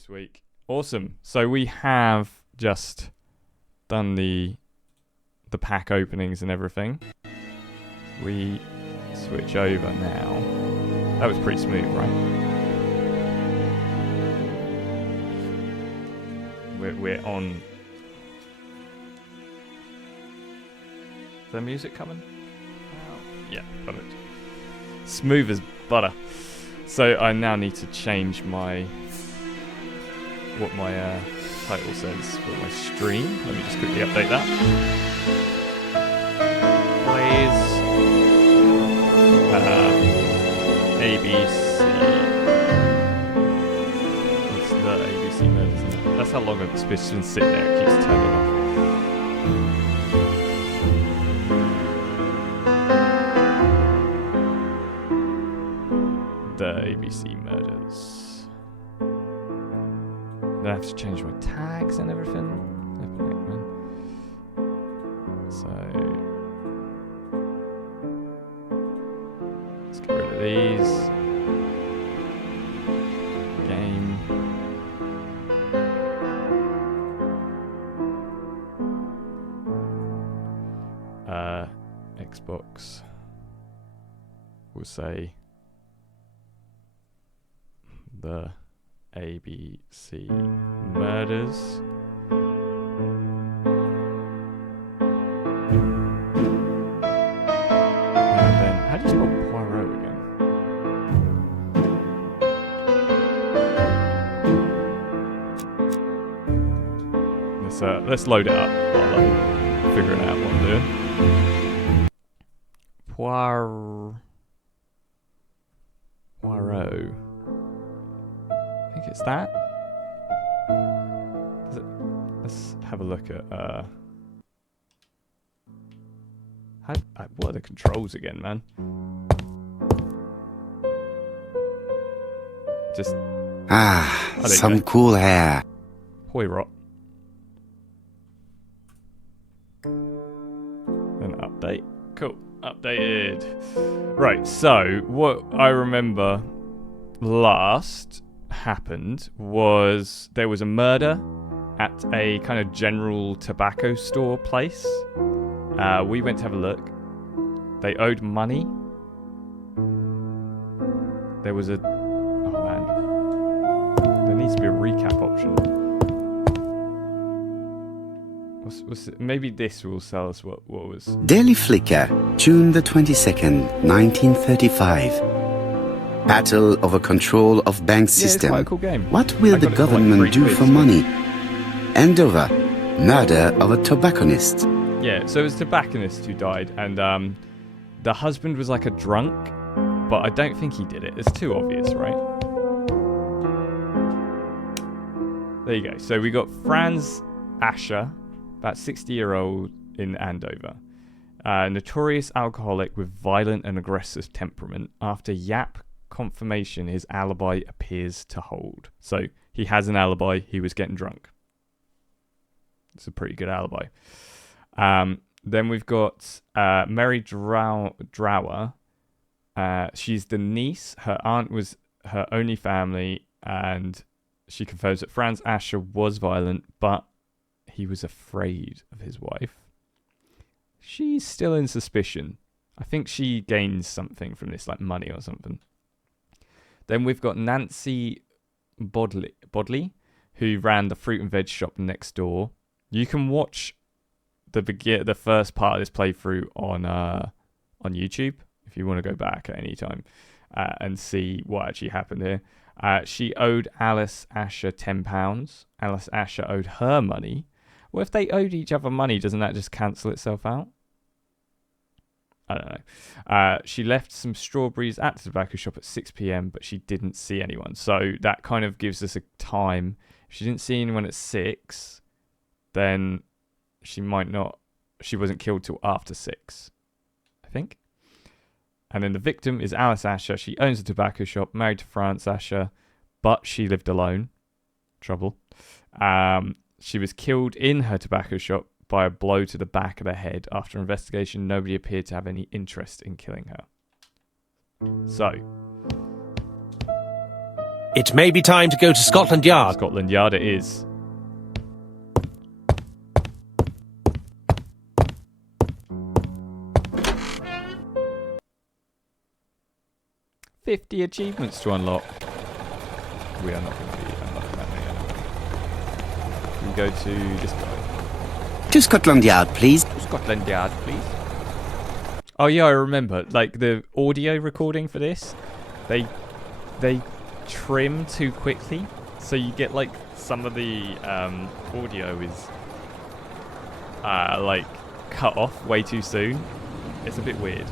this week. Awesome. So we have just done the pack openings and everything. We switch over now. That was pretty smooth, right? We're on. Is there music coming? Yeah, perfect. Smooth as butter. So I now need to change what my title says for my stream. Let me just quickly update that. Plays ABC. It's the ABC mode, isn't it? That's how long it's been sitting there. It keeps turning off. The ABC murders. I have to change my tags and everything. So let's get rid of these. Game. Xbox. We'll say the ABC murders. And then, how do you spell Poirot again? Let's load it up while I'm figuring out what I'm doing. Poirot. I think it's that. Let's have a look at what are the controls again, man? Just some cool hair. Poirot. Then update. Cool. Updated. Right, so what I remember last happened was there was a murder at a kind of general tobacco store place. We went to have a look. They owed money. There was a... Oh, man. There needs to be a recap option. Maybe this will tell us what was... Daily Flicker, June the 22nd, 1935. Battle over control of bank system. It's quite a cool game. What will the government do for money? Andover, murder of a tobacconist. Yeah, so it was a tobacconist who died, and the husband was like a drunk, but I don't think he did it. It's too obvious, right? There you go. So we got Franz Asher, about 60-year-old in Andover. Notorious alcoholic with violent and aggressive temperament. After Yap confirmation, his alibi appears to hold. So he has an alibi. He was getting drunk. It's a pretty good alibi. Then we've got Mary Drower. She's the niece. Her aunt was her only family, and she confirms that Franz Asher was violent, but he was afraid of his wife. She's still in suspicion. I think she gains something from this, like money or something. Then we've got Nancy Bodley, who ran the fruit and veg shop next door. You can watch the first part of this playthrough on YouTube if you want to go back at any time and see what actually happened here. She owed Alice Asher £10. Alice Asher owed her money. Well, if they owed each other money, doesn't that just cancel itself out? I don't know. She left some strawberries at the tobacco shop at 6 p.m, but she didn't see anyone. So that kind of gives us a time. If she didn't see anyone at 6, then she wasn't killed till after 6, I think. And then the victim is Alice Asher. She owns a tobacco shop, married to Franz Asher, but she lived alone. Trouble. She was killed in her tobacco shop by a blow to the back of the head. After investigation, nobody appeared to have any interest in killing her. So, It may be time to go to Scotland Yard. Scotland Yard it is. $50 achievements to unlock. We are not going to be unlocking that many. We go to this guy. To Scotland Yard, please. Scotland Yard, please. Oh yeah, I remember. Like the audio recording for this, they trim too quickly, so you get like some of the audio is like cut off way too soon. It's a bit weird.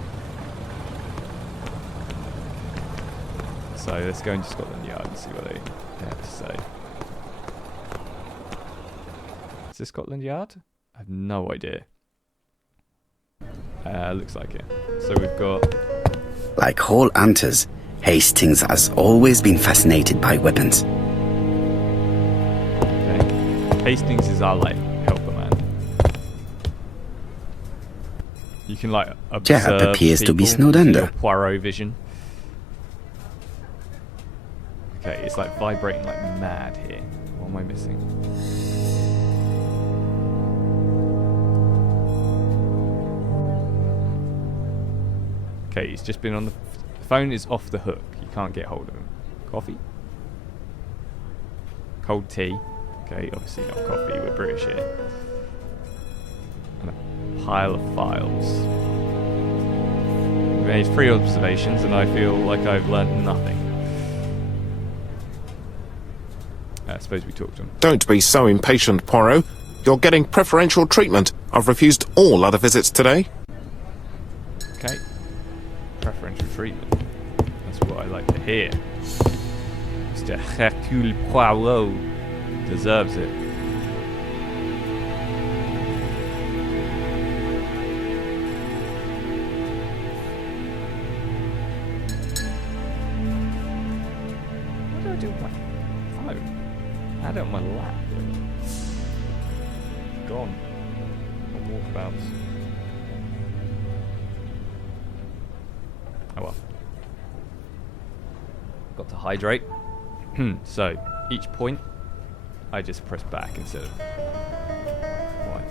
So let's go into Scotland Yard and see what they have to say. Is this Scotland Yard? I have no idea. Looks like it. So we've got... Like all hunters, Hastings has always been fascinated by weapons. Okay. Hastings is our, like, helper man. You can, like, observe Japp appears to be people snowed with under. your Poirot vision. Okay, it's, like, vibrating like mad here. What am I missing? Okay, he's just been on the phone is off the hook. You can't get hold of him. Coffee? Cold tea. Okay, obviously not coffee. We're British here. And a pile of files. We made 3 observations and I feel like I've learned nothing. I suppose we talked to him. Don't be so impatient, Poirot. You're getting preferential treatment. I've refused all other visits today. Okay. Preferential treatment. That's what I like to hear. Mr. Hercule Poirot deserves it. What do I do with my phone? I had it on my lap. Gone. On walkabouts. Oh well. Got to hydrate. So, each point, I just press back instead of... Why?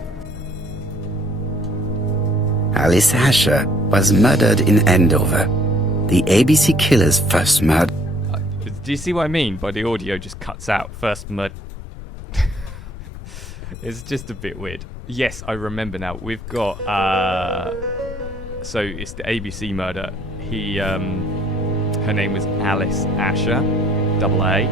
Alice Asher was murdered in Andover. The ABC killer's first murder. Do you see what I mean by the audio just cuts out? First murder. It's just a bit weird. Yes, I remember now. We've got... so, it's the ABC murder. Her name was Alice Asher, double A,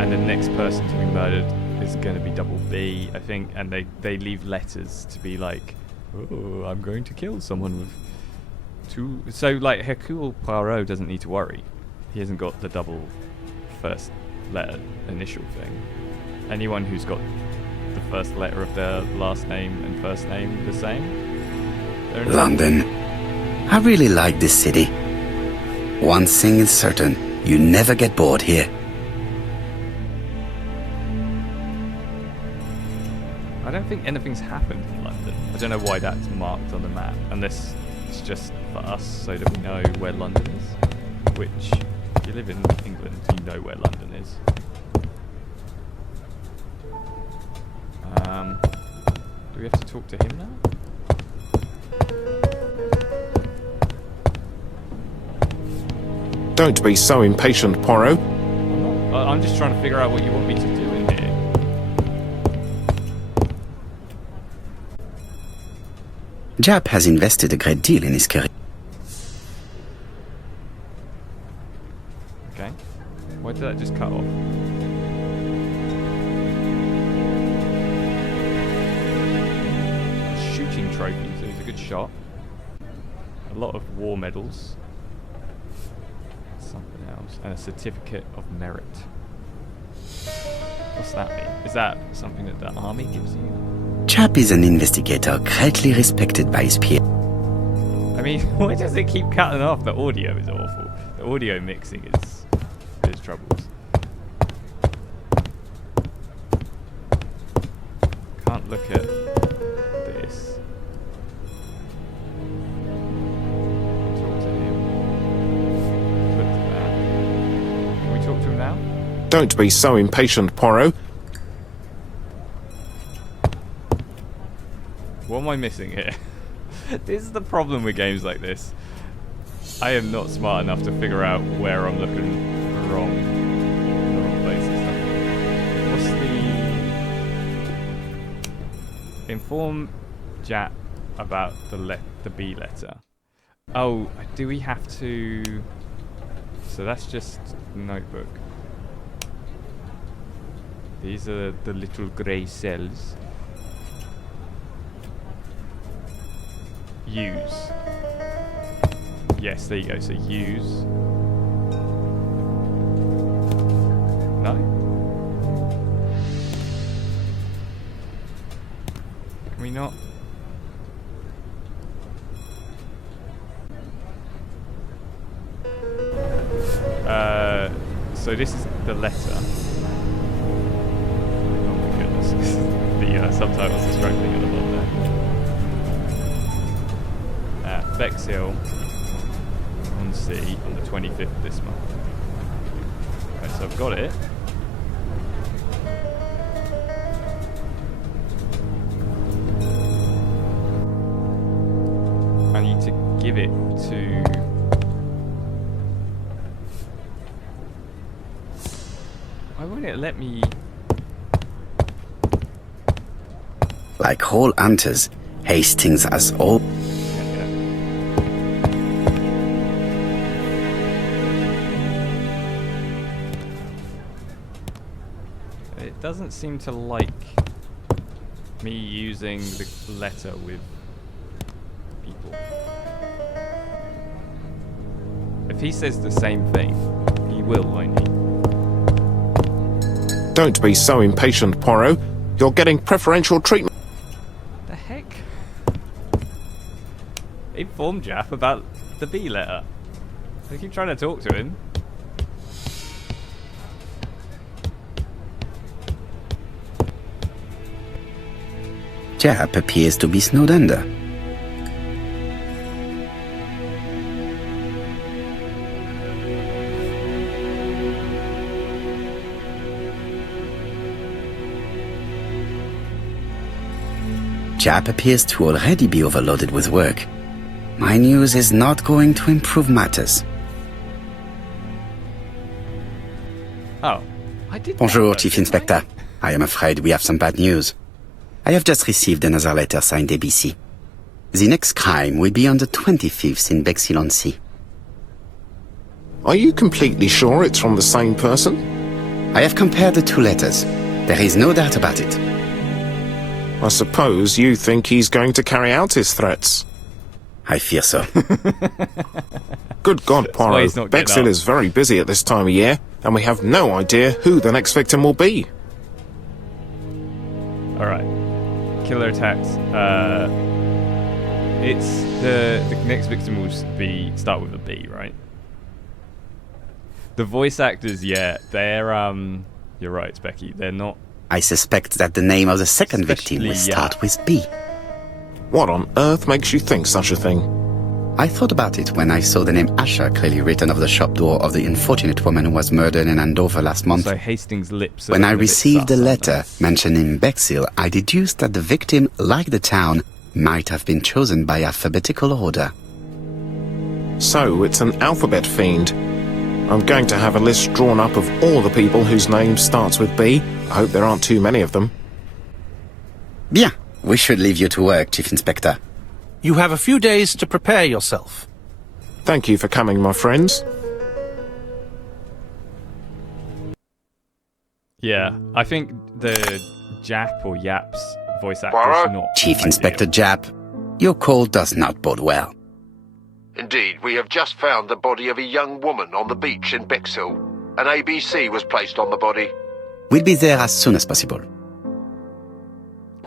and the next person to be murdered is going to be double B, I think, and they leave letters to be like, oh, I'm going to kill someone with 2... So, like, Hercule Poirot doesn't need to worry. He hasn't got the double first letter initial thing. Anyone who's got the first letter of their last name and first name the same, they're in London. I really like this city. One thing is certain, you never get bored here. I don't think anything's happened in London. I don't know why that's marked on the map, unless it's just for us so that we know where London is. Which, if you live in England, you know where London is. Do we have to talk to him now? Don't be so impatient, Poirot. I'm not. I'm just trying to figure out what you want me to do in here. Japp has invested a great deal in his career. Okay. Why did that just cut off? Shooting trophy, so he's a good shot. A lot of war medals. Something else. And a certificate of merit. What's that mean? Is that something that the army gives you? Japp is an investigator greatly respected by his peers. I mean, why does it keep cutting off? The audio is awful. The audio mixing is troubles. Can't look at this. Talk to him. Look at that. Can we talk to him now? Don't be so impatient, Poirot. What am I missing here? This is the problem with games like this. I am not smart enough to figure out where I'm looking wrong. In the wrong place and stuff. What's the... Inform Jap about the B letter. Oh, do we have to... So that's just notebook. These are the little grey cells. Use. Yes, there you go. So use. No? Can we not? So this is the letter. Oh my goodness. The subtitles are struggling a little there. Bexhill on sea on the 25th this month. Right, so I've got it. I need to give it to... Why won't it let me... Like all hunters, Hastings has all... It doesn't seem to like me using the letter with people. If he says the same thing, he will, won't he? Don't be so impatient, Poirot. You're getting preferential treatment. The heck? Inform Jap about the B letter. I keep trying to talk to him. Jap appears to be snowed under. Jap appears to already be overloaded with work. My news is not going to improve matters. Oh, I did. Bonjour, Chief Inspector. I am afraid we have some bad news. I have just received another letter signed ABC. The next crime will be on the 25th in Bexhill-on-Sea. Are you completely sure it's from the same person? I have compared the two letters. There is no doubt about it. I suppose you think he's going to carry out his threats. I fear so. Good God, why he's Poirot. not getting Bexhill up. is very busy at this time of year, and we have no idea who the next victim will be. Alright. Killer attacks. It's the next victim will start with a B, right? The voice actors, yeah, they're you're right, Becky. They're not. I suspect that the name of the second victim will Especially, start with B. What on earth makes you think such a thing? I thought about it when I saw the name Asher clearly written over the shop door of the unfortunate woman who was murdered in Andover last month. So Hastings' lips. When I a bit received the sus, letter aren't mentioning Bexhill, I deduced that the victim, like the town, might have been chosen by alphabetical order. So it's an alphabet fiend. I'm going to have a list drawn up of all the people whose name starts with B. I hope there aren't too many of them. Bien, we should leave you to work, Chief Inspector. You have a few days to prepare yourself. Thank you for coming, my friends. Yeah, I think the Jap or Yap's voice actor Poirot? is not. Chief ideal. Inspector Jap, your call does not bode well. Indeed, we have just found the body of a young woman on the beach in Bexhill. An ABC was placed on the body. We'll be there as soon as possible.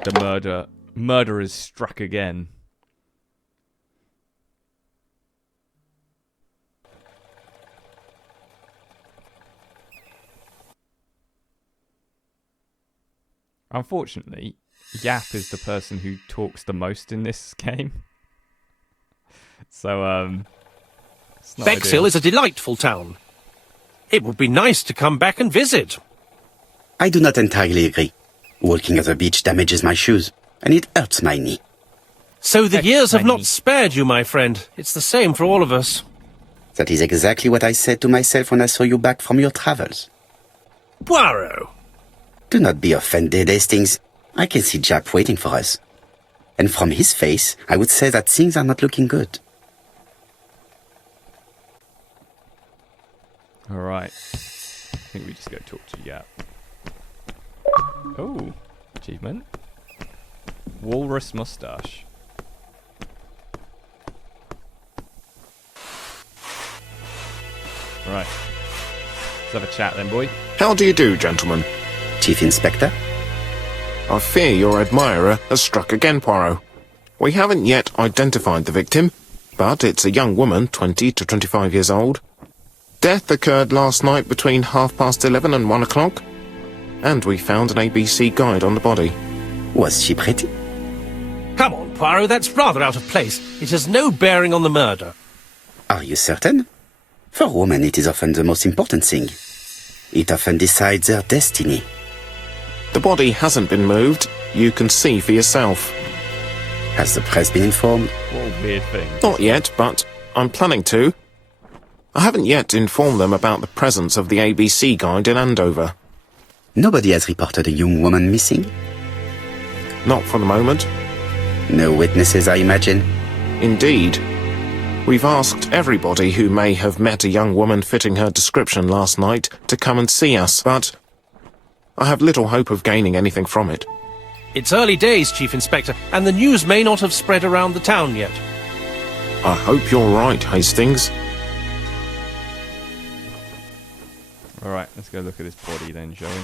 The murderers struck again. Unfortunately, Yap is the person who talks the most in this game. So, it's not Bexhill ideal. is a delightful town. It would be nice to come back and visit. I do not entirely agree. Walking at the beach damages my shoes, and it hurts my knee. So the years have Tiny. not spared you, my friend. It's the same for all of us. That is exactly what I said to myself when I saw you back from your travels. Poirot! Do not be offended, Hastings. I can see Jack waiting for us. And from his face, I would say that things are not looking good. Alright. I think we just go talk to Yap. Oh, achievement. Walrus mustache. Right. Let's have a chat then, boy. How do you do, gentlemen? Chief Inspector? I fear your admirer has struck again, Poirot. We haven't yet identified the victim, but it's a young woman, 20 to 25 years old. Death occurred last night between 11:30 and 1 o'clock, and we found an ABC guide on the body. Was she pretty? Come on, Poirot, that's rather out of place. It has no bearing on the murder. Are you certain? For women, it is often the most important thing. It often decides their destiny. The body hasn't been moved. You can see for yourself. Has the press been informed? What a weird thing. Not yet, but I'm planning to. I haven't yet informed them about the presence of the ABC guide in Andover. Nobody has reported a young woman missing? Not for the moment. No witnesses, I imagine. Indeed. We've asked everybody who may have met a young woman fitting her description last night to come and see us, but I have little hope of gaining anything from it. It's early days, Chief Inspector, and the news may not have spread around the town yet. I hope you're right, Hastings. Alright, let's go look at this body then, shall we?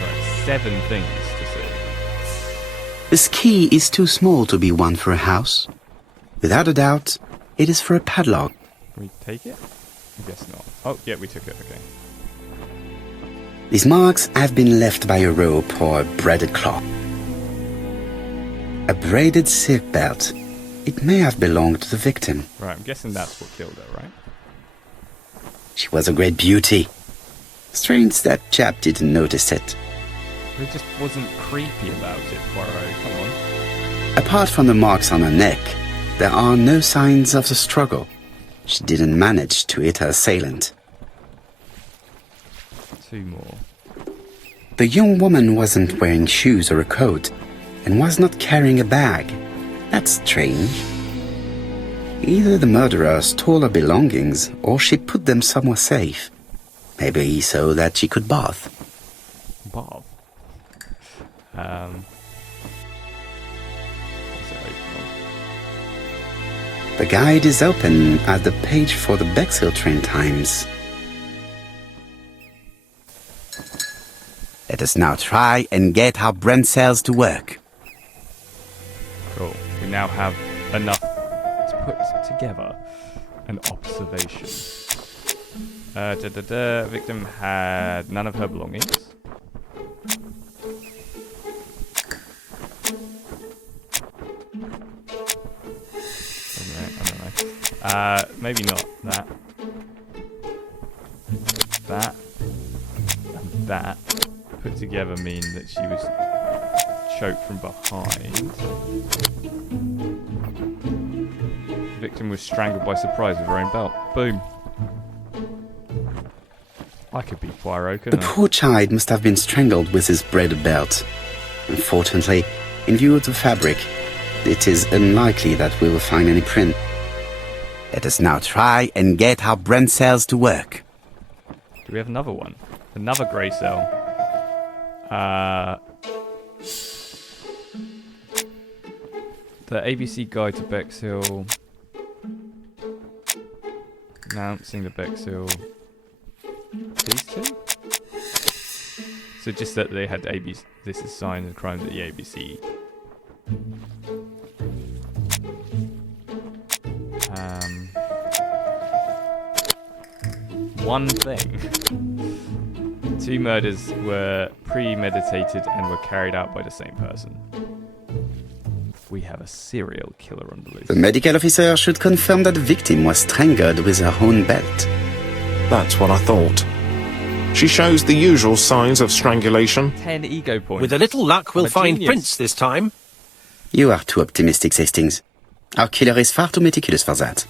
Right, 7 things to see. This key is too small to be one for a house. Without a doubt, it is for a padlock. Can we take it? I guess not. Oh, yeah, we took it, okay. These marks have been left by a rope or a braided cloth. A braided silk belt. It may have belonged to the victim. Right, I'm guessing that's what killed her, right? She was a great beauty. Strange that chap didn't notice it. It just wasn't creepy about it, Poirot. Come on. Apart from the marks on her neck, there are no signs of the struggle. She didn't manage to hit her assailant. 2 more. The young woman wasn't wearing shoes or a coat, and was not carrying a bag. That's strange. Either the murderer stole her belongings, or she put them somewhere safe. Maybe so that she could bath. Bob. What's it open on? The guide is open at the page for the Bexhill train times. Let us now try and get our brain cells to work. Cool. We now have enough to put together an observation. Victim had none of her belongings. I don't know. Maybe not that. That and that put together mean that she was choked from behind. Victim was strangled by surprise with her own belt. Boom. I could be Poirot, The couldn't I? poor child must have been strangled with his braided belt. Unfortunately, in view of the fabric, it is unlikely that we will find any print. Let us now try and get our brain cells to work. Do we have another one? Another grey cell. The ABC Guide to Bexhill. Announcing the Bexhill. These 2? So just that they had ABC. This is signs of crimes at the ABC. One thing. 2 murders were premeditated and were carried out by the same person. We have a serial killer on the loose. The medical officer should confirm that the victim was strangled with her own belt. That's what I thought. She shows the usual signs of strangulation. 10 ego points. With a little luck, we'll I'm a find genius. Prince this time. You are too optimistic, Hastings. Our killer is far too meticulous for that.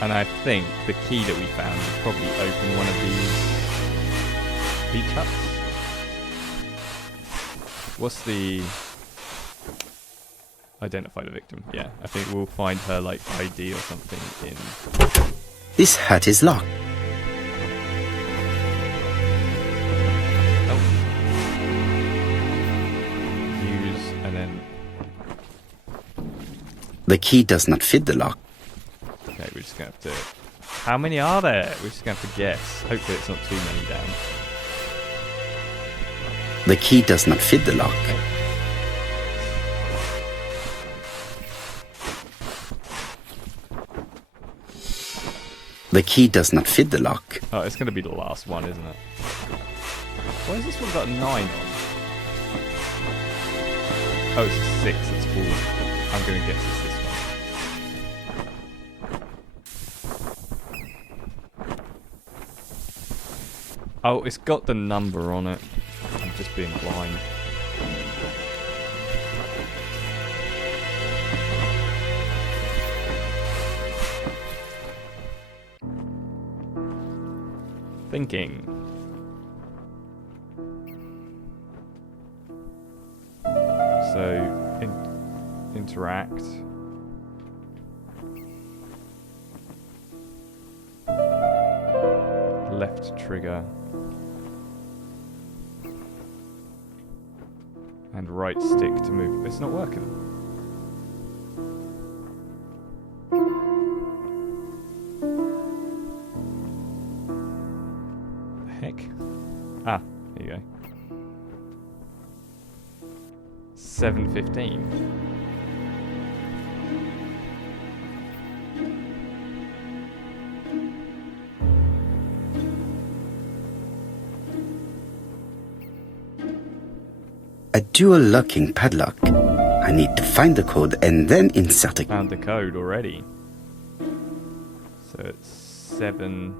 And I think the key that we found will probably open one of these beach huts. What's the... Identify the victim. Yeah, I think we'll find her, like, ID or something in... This hut is locked. Oh. Use, and then... The key does not fit the lock. Okay, we're just going to have to... How many are there? We're just going to have to guess. Hopefully it's not too many down. The key does not fit the lock. Okay. The key does not fit the lock. Oh, it's going to be the last one, isn't it? Why has this one got a 9 on? Oh, it's a 6. It's full. I'm going to guess it's this one. Oh, it's got the number on it. I'm just being blind. Thinking. So, interact. Left trigger. And right stick to move. It's not working. The heck? Ah, here you go. 7:15. A dual locking padlock. I need to find the code and then insert it. Found the code already. So it's 7:15.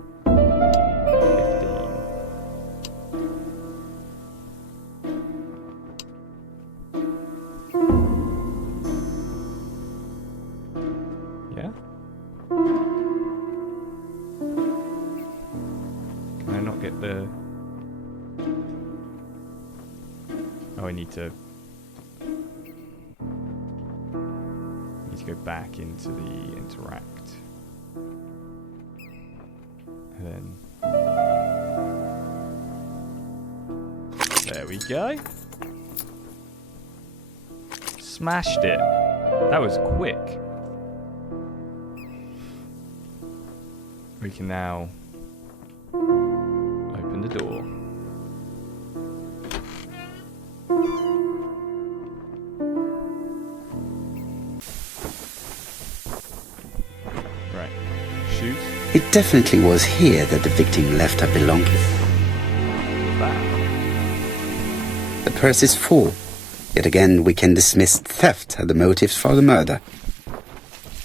Yeah? Can I not get the... Oh, I need to go back into the interact. And then there we go. Smashed it. That was quick. We can now open the door. It definitely was here that the victim left her belongings. Wow. The purse is full. Yet again, we can dismiss theft as the motive for the murder.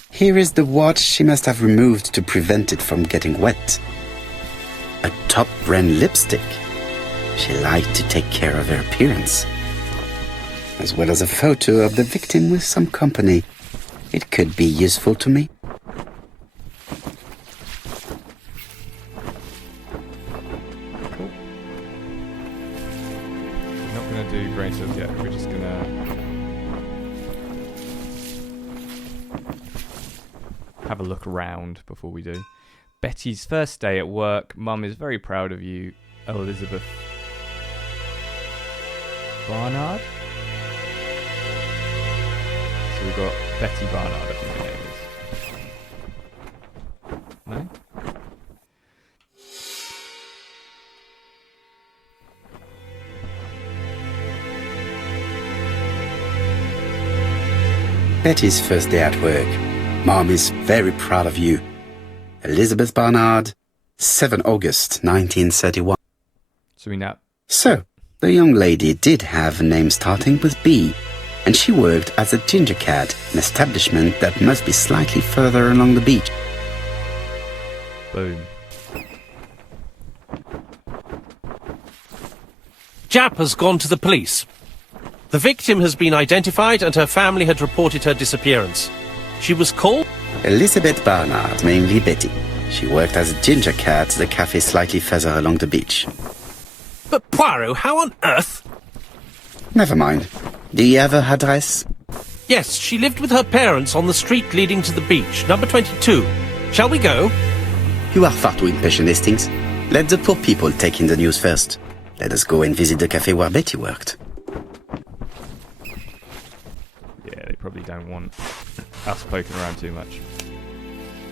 Here is the watch she must have removed to prevent it from getting wet. A top-brand lipstick. She liked to take care of her appearance. As well as a photo of the victim with some company. It could be useful to me. Do brain cells yet. We're just gonna have a look around before we do. Betty's first day at work. Mum is very proud of you, Elizabeth Barnard. So we've got Betty Barnard, I think her name is. No? Betty's first day at work. Mom is very proud of you. Elizabeth Barnard, 7 August 1931. So we now... So, the young lady did have a name starting with B, and she worked as a ginger cat, an establishment that must be slightly further along the beach. Boom. Jap has gone to the police. The victim has been identified and her family had reported her disappearance. She was called Elizabeth Barnard, mainly Betty. She worked as a ginger cat at the cafe slightly further along the beach. But Poirot, how on earth? Never mind. Do you have her address? Yes, she lived with her parents on the street leading to the beach, number 22. Shall we go? You are far too impatient, Hastings. Let the poor people take in the news first. Let us go and visit the cafe where Betty worked. Yeah, they probably don't want us poking around too much.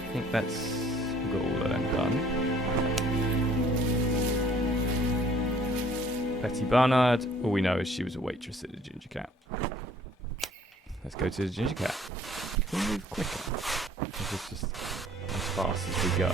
I think we've got all of them done. Betty Barnard, all we know is she was a waitress at the Ginger Cat. Let's go to the Ginger Cat. Can we move quicker? Or is this just as fast as we go?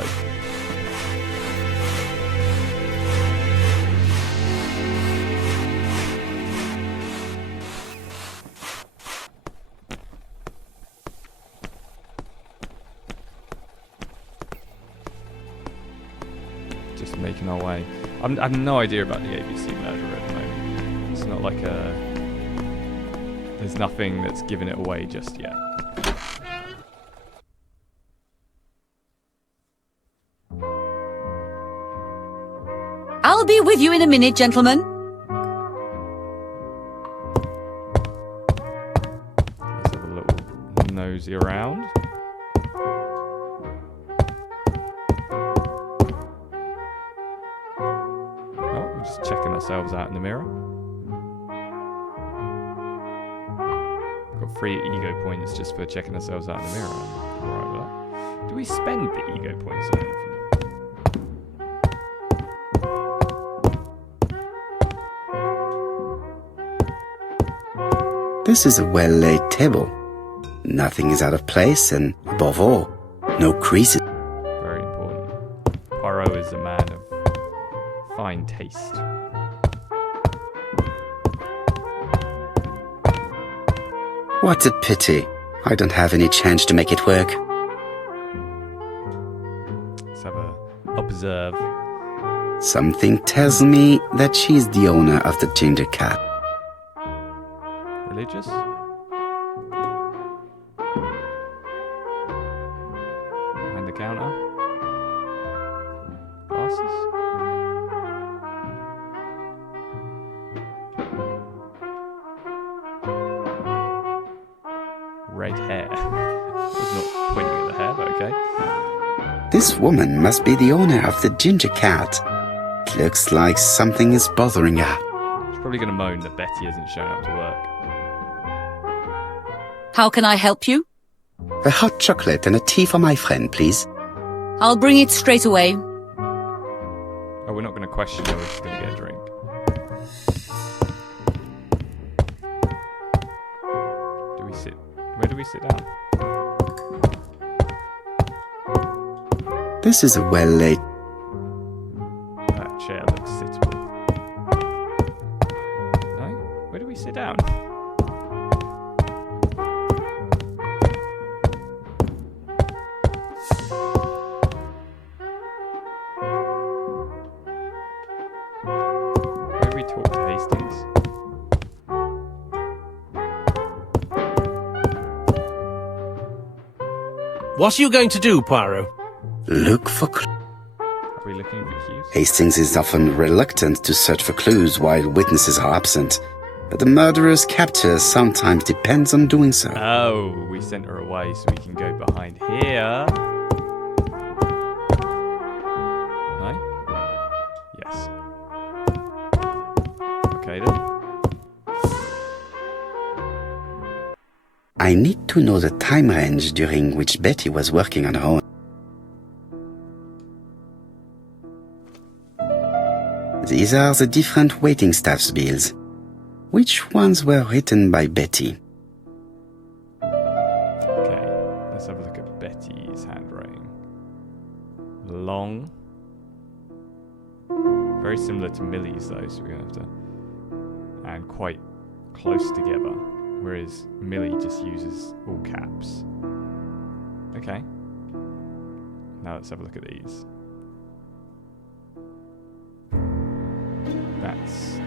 Just making our way. I have no idea about the ABC murder at the moment. It's not like there's nothing that's giving it away just yet. I'll be with you in a minute, gentlemen. Let's have a little nosy around. Oh, we're just checking ourselves out in the mirror. Got 3 ego points just for checking ourselves out in the mirror. Alright with that. Do we spend the ego points on anything? This is a well-laid table. Nothing is out of place, and above all, no creases. Very important. Poirot is a man of fine taste. What a pity. I don't have any change to make it work. Let's have a observe. Something tells me that she's the owner of the Ginger Cat. Religious? Behind the counter? Glasses? Red hair. I was not pointing at the hair, but okay. This woman must be the owner of the Ginger Cat. It looks like something is bothering her. She's probably going to moan that Betty hasn't shown up to work. How can I help you? A hot chocolate and a tea for my friend, please. I'll bring it straight away. Oh, we're not going to question her, we're just going to get a drink. Do we sit? Where do we sit down? This is a well-laid... That chair looks sittable. No? Where do we sit down? Where do we talk to Hastings? What are you going to do, Poirot? Look for clues. Are we looking for cues? Hastings is often reluctant to search for clues while witnesses are absent, but the murderer's capture sometimes depends on doing so. Oh, we sent her away so we can go behind here. No? Yes. Okay then. I need to know the time range during which Betty was working on her own. These are the different waiting staff's bills. Which ones were written by Betty? Okay, let's have a look at Betty's handwriting. Long, very similar to Millie's though, so we're gonna have to, and quite close together. Whereas Millie just uses all caps. Okay. Now let's have a look at these. That's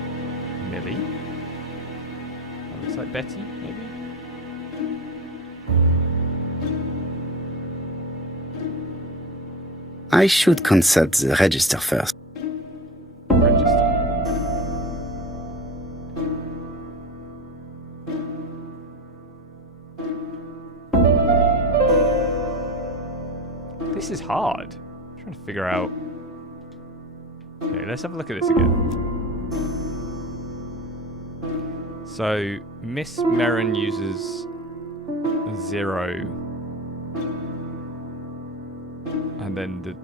Millie. That looks like Betty, maybe? I should consult the register first. Register. This is hard. I'm trying to figure out. Okay, let's have a look at this again. So, Miss Merrin uses 0 and then the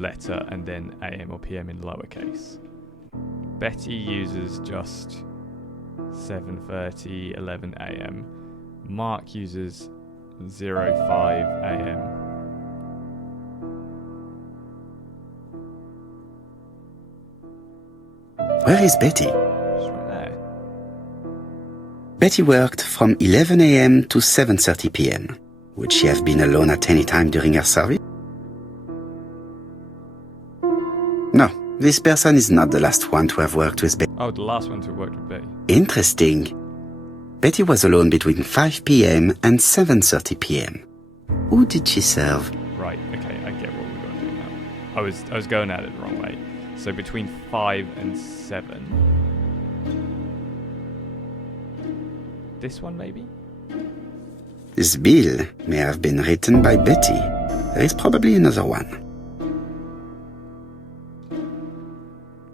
letter and then AM or PM in lowercase. Betty uses just 7:30, 11 AM. Mark uses 05 AM. Where is Betty? Just right there. Betty worked from 11 a.m. to 7:30 p.m. Would she have been alone at any time during her service? No, this person is not the last one to have worked with Betty. Oh, the last one to have worked with Betty. Interesting. Betty was alone between 5 p.m. and 7:30 p.m. Who did she serve? Right, okay, I get what we've got to do now. I was going at it the wrong way. So between 5 and 7. This one, maybe? This bill may have been written by Betty. There is probably another one.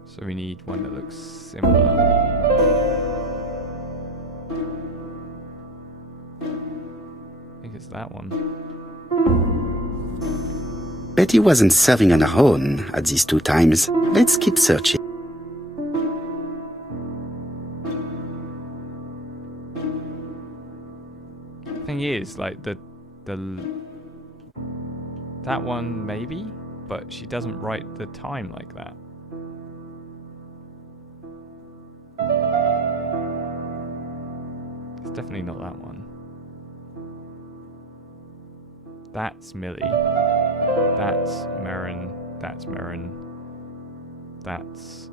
So we need one that looks similar. I think it's that one. Betty wasn't serving on her own at these 2 times. Let's keep searching. Thing is, like that one maybe, but she doesn't write the time like that. It's definitely not that one. That's Millie. That's Merrin. That's Merrin. That's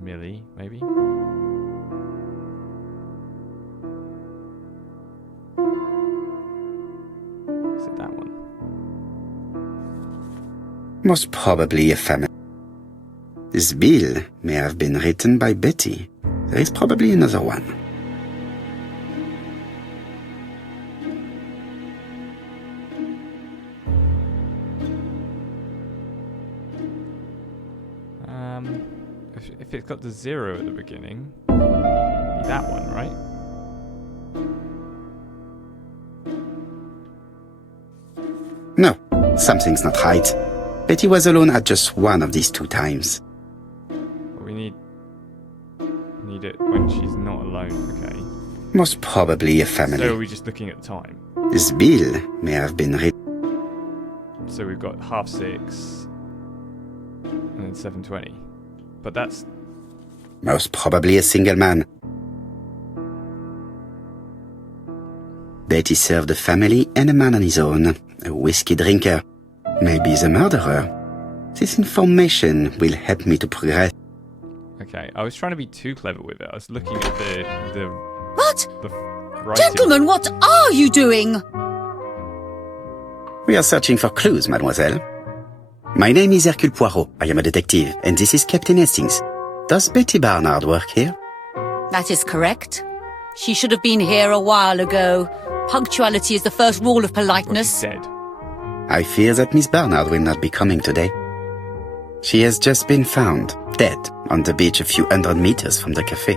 Millie, maybe? Is it that one? Most probably a family. This bill may have been written by Betty. There is probably another one. If it's got the 0 at the beginning, it'd be that one, right? No, something's not right. Betty was alone at just one of these 2 times. But we need it when she's not alone, okay? Most probably a family. So are we just looking at the time? This bill may have been written. So we've got 6:30 and then 7:20. But that's... Most probably a single man. Betty served a family and a man on his own, a whiskey drinker. Maybe the murderer. This information will help me to progress. Okay, I was trying to be too clever with it. I was looking at the What? writing. Gentlemen, what are you doing? We are searching for clues, mademoiselle. My name is Hercule Poirot. I am a detective, and this is Captain Hastings. Does Betty Barnard work here? That is correct. She should have been here a while ago. Punctuality is the first rule of What she politeness. said. I fear that Miss Barnard will not be coming today. She has just been found, dead, on the beach a few hundred meters from the cafe.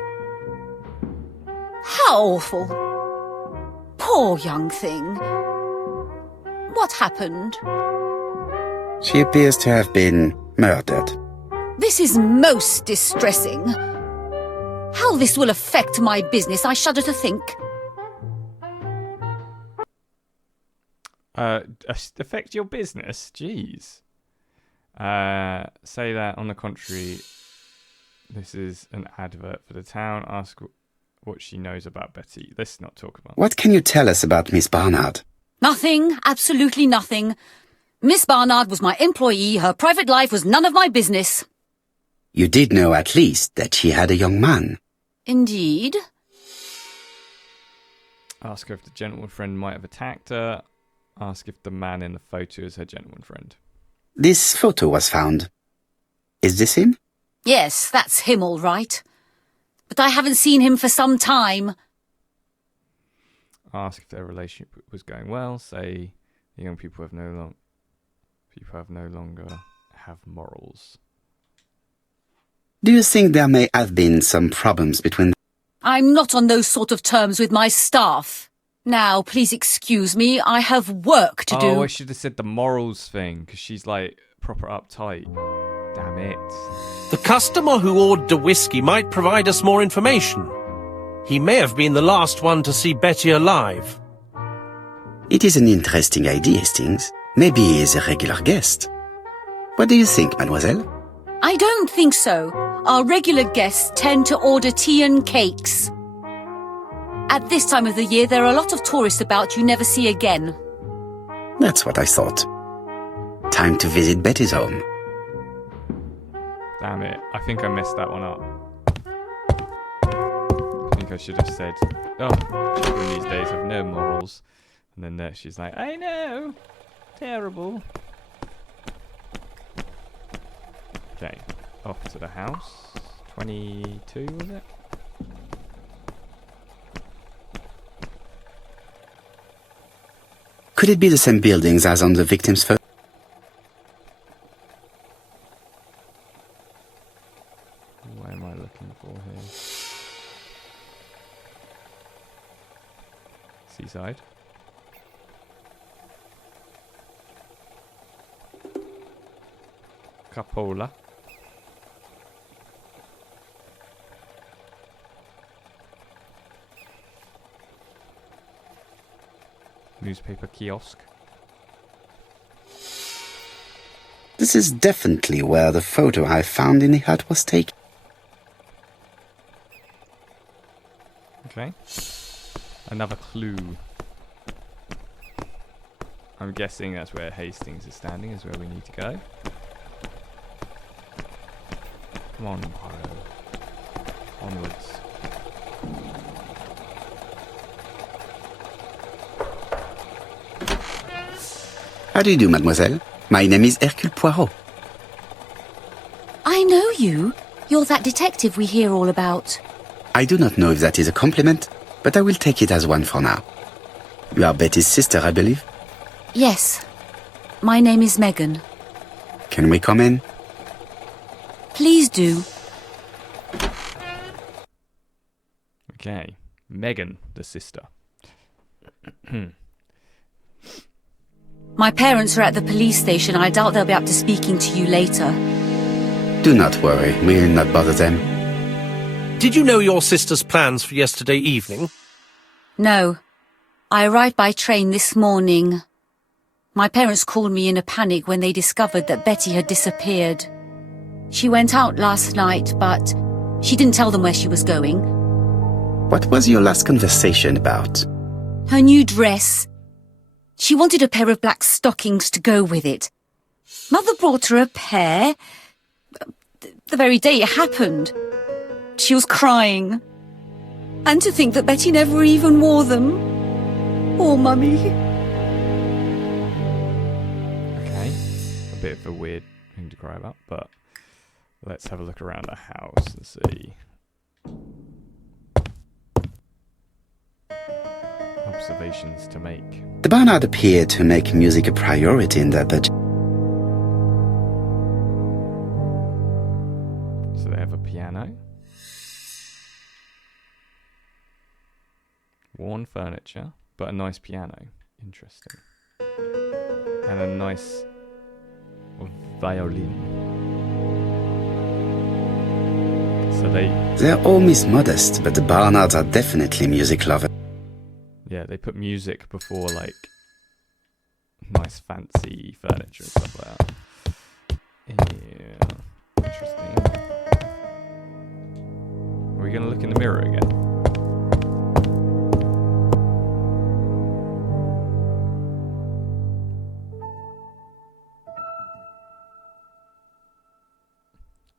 How awful. Poor young thing. What happened? She appears to have been murdered. This is most distressing. How this will affect my business, I shudder to think. Affect your business? Jeez. Say that, on the contrary, this is an advert for the town. Ask what she knows about Betty. Let's not talk about What can you tell us about Miss Barnard? Nothing, absolutely nothing. Miss Barnard was my employee. Her private life was none of my business. You did know at least that she had a young man. Indeed. Ask her if the gentleman friend might have attacked her. Ask if the man in the photo is her gentleman friend. This photo was found. Is this him? Yes, that's him all right. But I haven't seen him for some time. Ask if their relationship was going well. Say the young people have no longer have morals. Do you think there may have been some problems between... I'm not on those sort of terms with my staff. Now, please excuse me, I have work to do. Oh, I should have said the morals thing, because she's, like, proper uptight. Damn it. The customer who ordered the whiskey might provide us more information. He may have been the last one to see Betty alive. It is an interesting idea, Hastings. Maybe he is a regular guest. What do you think, mademoiselle? I don't think so. Our regular guests tend to order tea and cakes. At this time of the year, there are a lot of tourists about you never see again. That's what I thought. Time to visit Betty's home. Damn it. I think I messed that one up. I think I should have said, oh, children these days have no morals. And then there she's like, I know. Terrible. Okay. Off to the house. 22, was it? Could it be the same buildings as on the victim's photo? What am I looking for here? Seaside. Capola. Newspaper kiosk. This is definitely where the photo I found in the hut was taken. Okay. Another clue. I'm guessing that's where Hastings is standing, is where we need to go. Come on, Poirot. Onwards. How do you do, mademoiselle? My name is Hercule Poirot. I know you. You're that detective we hear all about. I do not know if that is a compliment, but I will take it as one for now. You are Betty's sister, I believe? Yes. My name is Megan. Can we come in? Please do. Okay. Megan, the sister. My parents are at the police station. I doubt they'll be up to speaking to you later. Do not worry, we will not bother them. Did you know your sister's plans for yesterday evening? No. I arrived by train this morning. My parents called me in a panic when they discovered that Betty had disappeared. She went out last night, but she didn't tell them where she was going. What was your last conversation about? Her new dress. She wanted a pair of black stockings to go with it. Mother brought her a pair. The very day it happened. She was crying. And to think that Betty never even wore them. Poor Mummy. Okay. A bit of a weird thing to cry about, but let's have a look around the house and see. Observations to make. The Barnard appeared to make music a priority in their budget. So they have a piano. Worn furniture, but a nice piano. Interesting. And a nice violin. So They're all Miss Modest, but the Barnards are definitely music lovers. yeah, they put music before, like, nice fancy furniture and stuff like that. Yeah. Interesting. Are we going to look in the mirror again?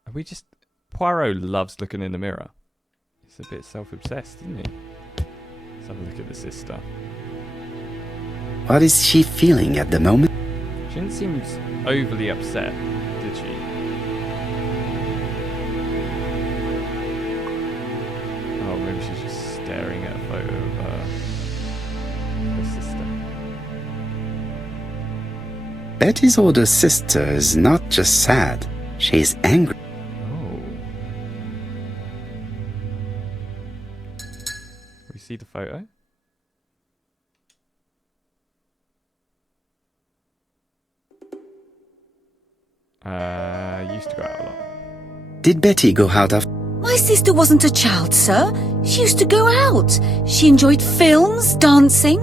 Are we just... Poirot loves looking in the mirror. He's a bit self-obsessed, isn't he? Let's have a look at the sister. What is she feeling at the moment? She didn't seem overly upset, did she? Oh, maybe she's just staring at a photo of her sister. Betty's older sister is not just sad, she is angry. Oh. We see the photo? Used to go out a lot. Did Betty go out of... My sister wasn't a child, sir. She used to go out. She enjoyed films, dancing.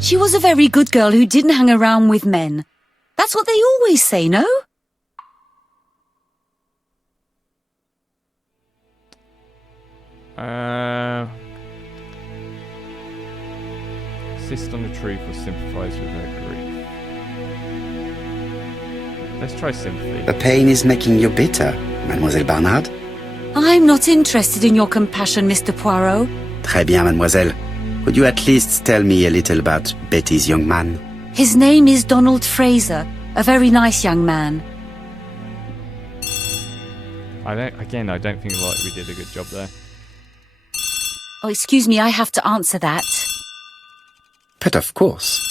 She was a very good girl who didn't hang around with men. That's what they always say, no? Insist on the truth or sympathise with her grief. Let's try sympathy. The pain is making you bitter, Mademoiselle Barnard. I'm not interested in your compassion, Mr. Poirot. Très bien, mademoiselle. Could you at least tell me a little about Betty's young man? His name is Donald Fraser, a very nice young man. I don't think like we did a good job there. Oh, excuse me, I have to answer that. But of course.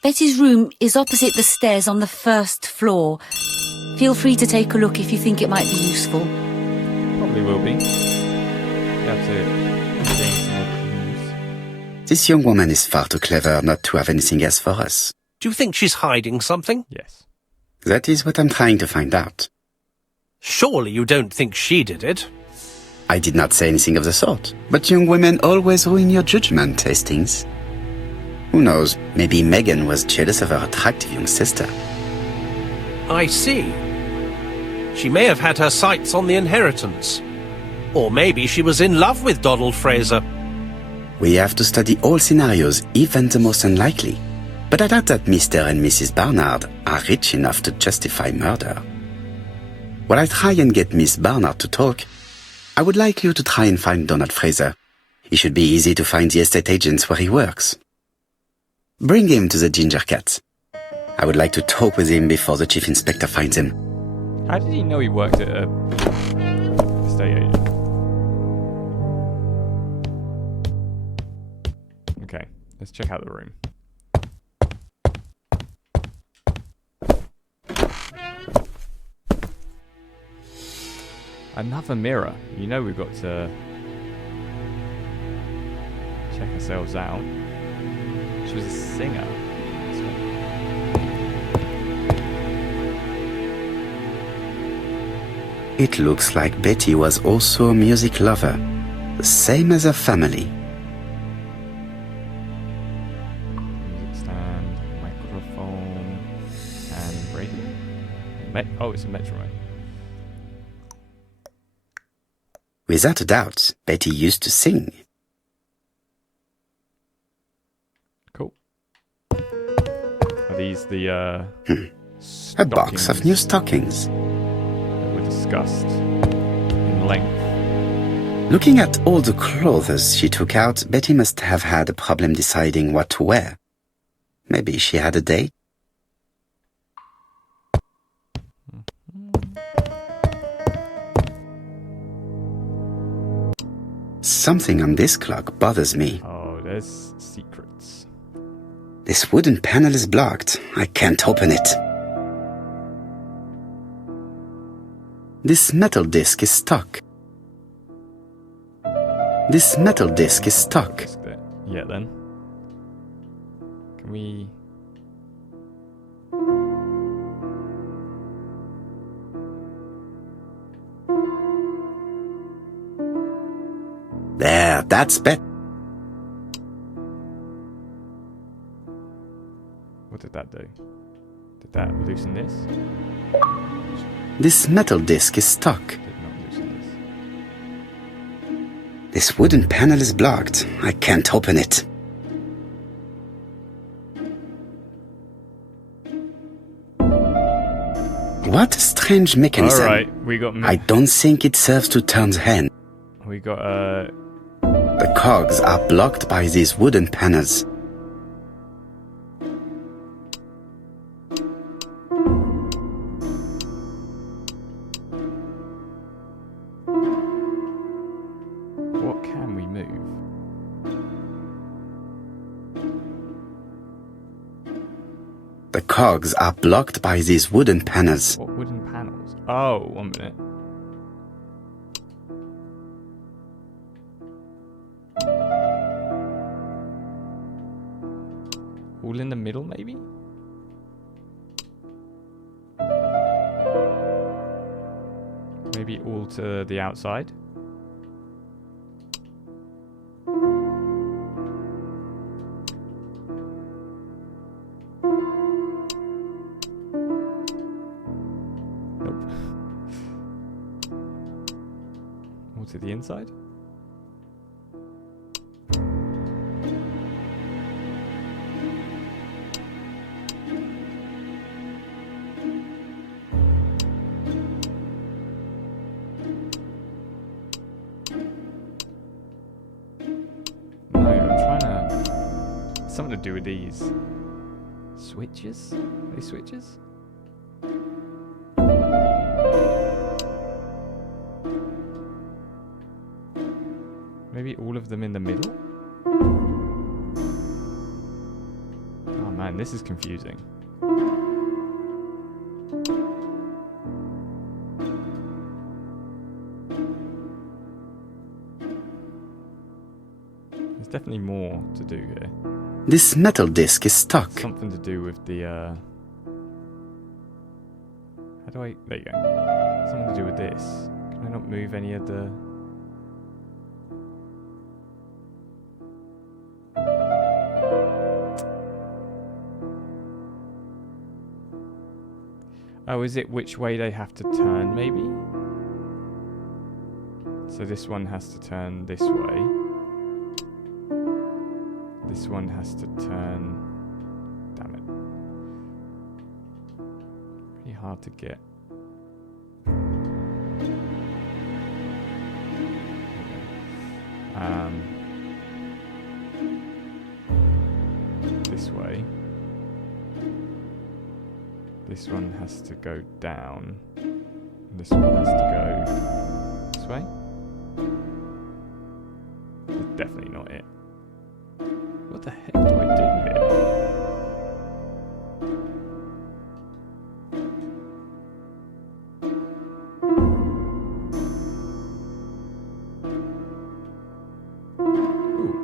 Betty's room is opposite the stairs on the first floor. Feel free to take a look if you think it might be useful. Probably will be. We have to gain some more clues. This young woman is far too clever not to have anything else for us. Do you think she's hiding something? Yes. That is what I'm trying to find out. Surely you don't think she did it? I did not say anything of the sort. But young women always ruin your judgment, Hastings. Who knows, maybe Megan was jealous of her attractive young sister. I see. She may have had her sights on the inheritance. Or maybe she was in love with Donald Fraser. We have to study all scenarios, even the most unlikely. But I doubt that Mr. and Mrs. Barnard are rich enough to justify murder. While I try and get Miss Barnard to talk, I would like you to try and find Donald Fraser. It should be easy to find the estate agents where he works. Bring him to the Ginger Cat. I would like to talk with him before the chief inspector finds him. How did he know he worked at a estate agent? Okay, let's check out the room. Another mirror. You know we've got to check ourselves out. She was a singer. It looks like Betty was also a music lover, the same as her family. Music stand, microphone, and radio. Oh, it's a metronome. Without a doubt, Betty used to sing. Cool. Are these the A box of new stockings. that were discussed in length? Looking at all the clothes she took out, Betty must have had a problem deciding what to wear. Maybe she had a date. Something on this clock bothers me. Oh, there's secrets. This wooden panel is blocked. I can't open it. This metal disc is stuck. This metal disc is stuck. Yeah, then. Can we... There, that's better. What did that do? Did that loosen this? This metal disc is stuck. Did not loosen this. This wooden panel is blocked. I can't open it. What a strange mechanism. Alright, we got... I don't think it serves to turn the hand. We got, The cogs are blocked by these wooden panels. What can we move? The cogs are blocked by these wooden panels. What wooden panels? Oh, 1 minute. All in the middle, maybe? Maybe all to the outside? Nope. All to the inside? Something to do with these switches? Are they switches? Maybe all of them in the middle? Oh man, this is confusing. There's definitely more to do here. This metal disc is stuck. Something to do with the, How do I... There you go. Something to do with this. Can I not move any of the... Oh, is it which way they have to turn, maybe? So this one has to turn this way. This one has to turn... Damn it. Pretty hard to get. This way. This one has to go down. And this one has to go this way. It's definitely not it. What the heck do I do here? Ooh.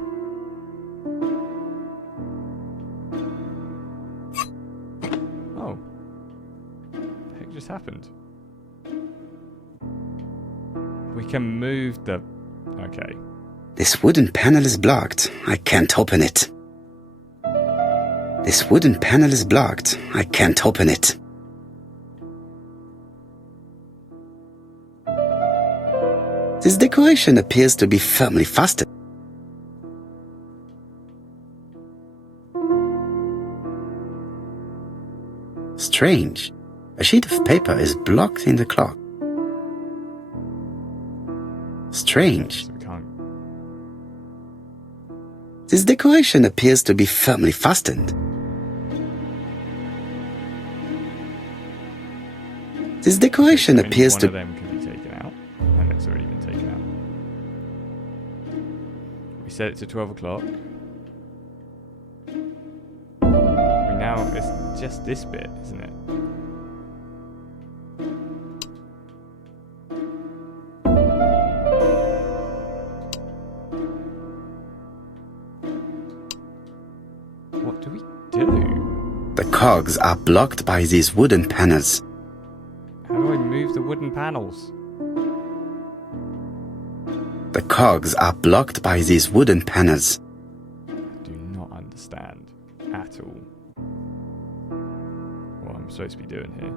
Oh. What the heck just happened? We can move the... Okay. This wooden panel is blocked. I can't open it. This wooden panel is blocked. I can't open it. This decoration appears to be firmly fastened. Strange. A sheet of paper is blocked in the clock. Strange. So we can't... This decoration appears to be firmly fastened. This decoration Only appears one to... of them can be taken out, and it's already been taken out. We set it to 12 o'clock. We now... It's just this bit, isn't it? What do we do? The cogs are blocked by these wooden panels. How do I move the wooden panels? The cogs are blocked by these wooden panels. I do not understand at all what I'm supposed to be doing here.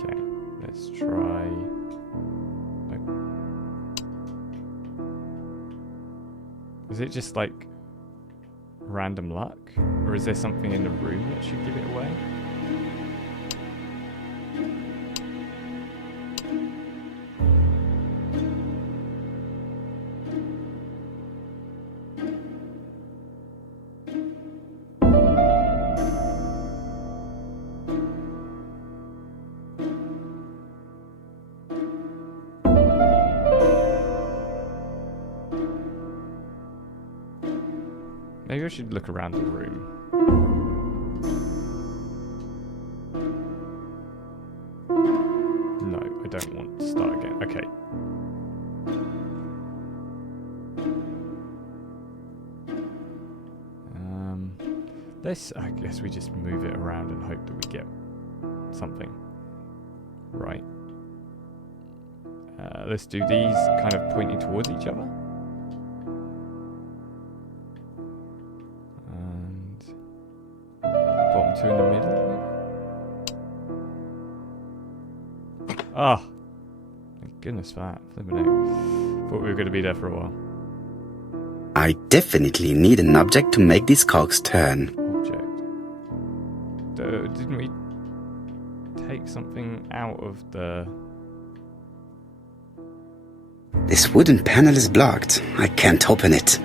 Okay, let's try. Is it just like random luck? Or is there something in the room that should give it away? Maybe I should look around the room. No, I don't want to start again. Okay. I guess we just move it around and hope that we get something. Right. Let's do these kind of pointing towards each other. Bottom two in the middle, maybe? Oh! Thank goodness for that. Flipping out. Thought we were going to be there for a while. I definitely need an object to make these cogs turn. Object. Didn't we take something out of the... This wooden panel is blocked. I can't open it.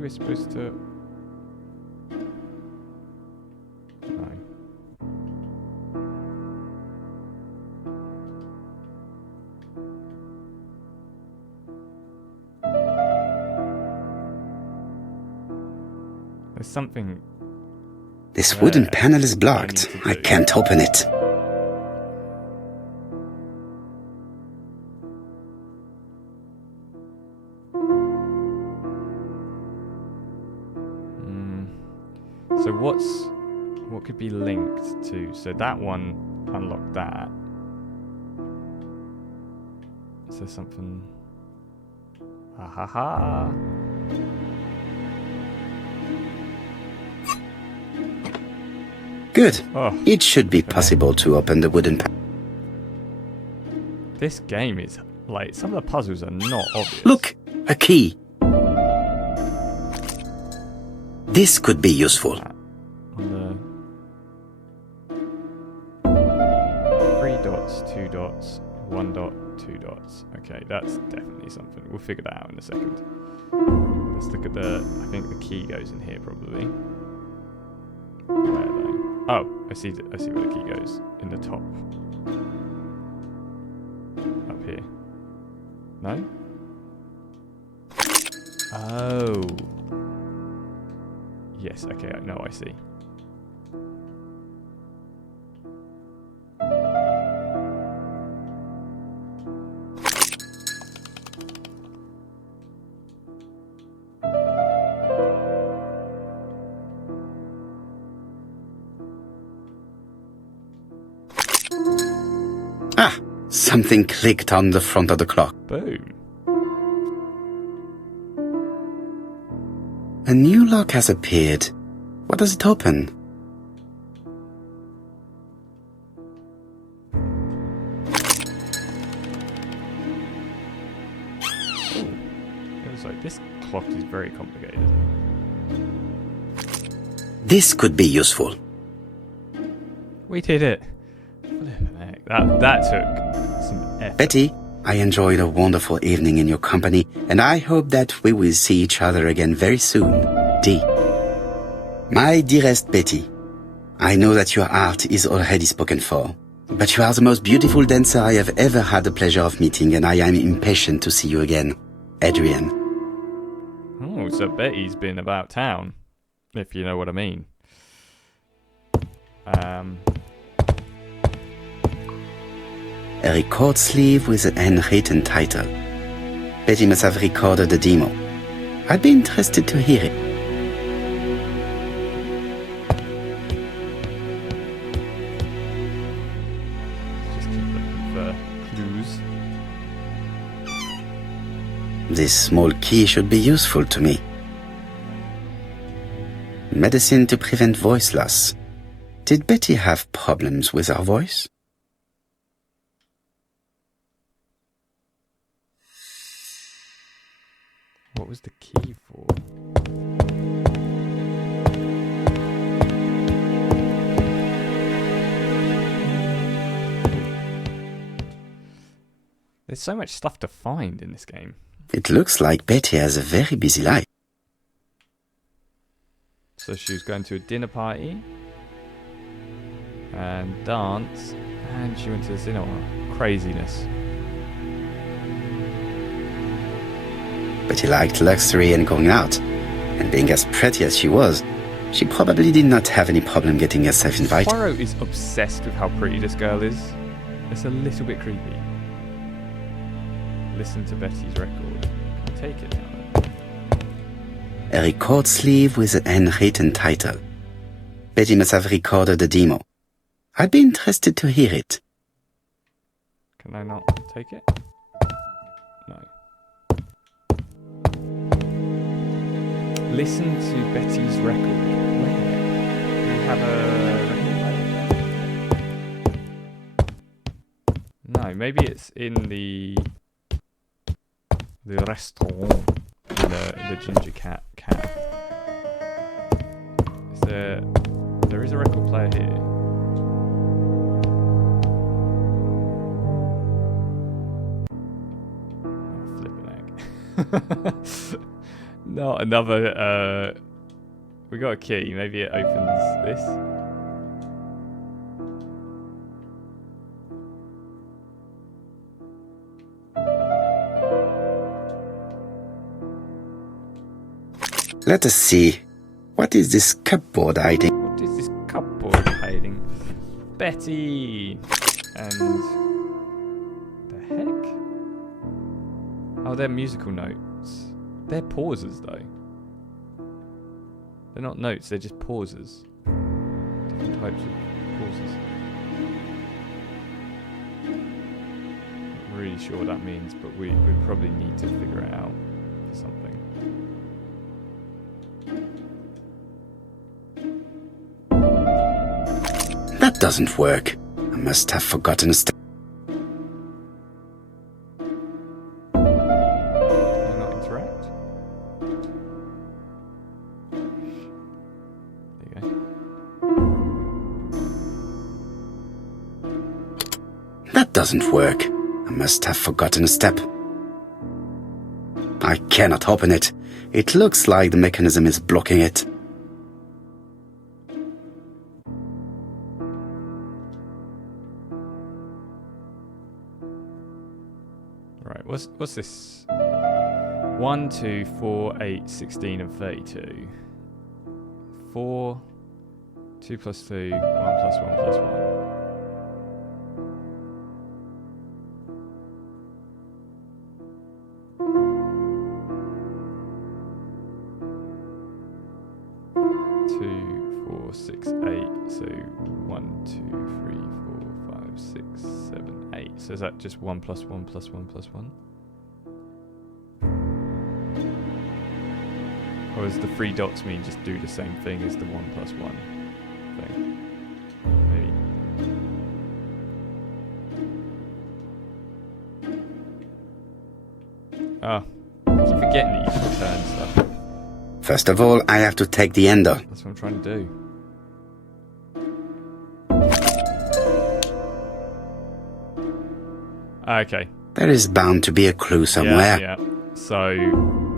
We're supposed to... No. There's something... This wooden panel is blocked. I can't open it. So what could be linked to? So that one unlocked that. Is there something? Ha ha ha! Good. Oh, It should be possible to open the wooden panel. this game is like, some of the puzzles are not obvious. Look, a key. This could be useful. On the 3 dots, 2 dots, 1 dot, 2 dots. Okay, that's definitely something. We'll figure that out in a second. Let's look at the... I think the key goes in here probably. Where though? Oh, I see where the key goes. In the top. Up here. No? Oh. Yes, okay, no, I see. Ah, something clicked on the front of the clock. Boom. A new lock has appeared. What does it open? It was like, this clock is very complicated. This could be useful. We did it. Flippin' heck. That took some effort. Betty, I enjoyed a wonderful evening in your company, and I hope that we will see each other again very soon. D. My dearest Betty, I know that your art is already spoken for, but you are the most beautiful dancer I have ever had the pleasure of meeting, and I am impatient to see you again. Adrian. Oh, so Betty's been about town, if you know what I mean. A record sleeve with an handwritten title. Betty must have recorded the demo. I'd be interested to hear it. Just keep looking for clues. This small key should be useful to me. Medicine to prevent voice loss. Did Betty have problems with her voice? What was the key for? There's so much stuff to find in this game. It looks like Betty has a very busy life. So she was going to a dinner party and dance, and she went to the cinema. Craziness. Betty liked luxury and going out, and being as pretty as she was, she probably did not have any problem getting herself invited. Poirot is obsessed with how pretty this girl is. It's a little bit creepy. Listen to Betty's record. Can you take it now then? A record sleeve with an handwritten title. Betty must have recorded the demo. I'd be interested to hear it. Can I not take it? No. Listen to Betty's record. Where? Do you have a record player there? No, maybe it's in the restaurant in the ginger cat. There is a record player here. Oh, flippin' egg. Not another, we got a key, maybe it opens this. Let us see. What is this cupboard hiding? What is this cupboard hiding? Betty! And... the heck? Oh, they're musical notes. They're pauses, though. They're not notes, they're just pauses. Different types of pauses. Not really sure what that means, but we probably need to figure it out for something. That doesn't work. I must have forgotten a step. That doesn't work. I must have forgotten a step. I cannot open it. It looks like the mechanism is blocking it. Right, what's this? 1, 2, 4, 8, 16 and 32. 4, 2 plus 2, 1 plus 1 plus 1. So is that just 1 plus 1 plus 1 plus 1? Or does the 3 dots mean just do the same thing as the 1 plus 1 thing? Maybe. Ah, I keep forgetting that you can turn stuff. First of all, I have to take the ender. That's what I'm trying to do. Okay. There is bound to be a clue somewhere. Yeah. So,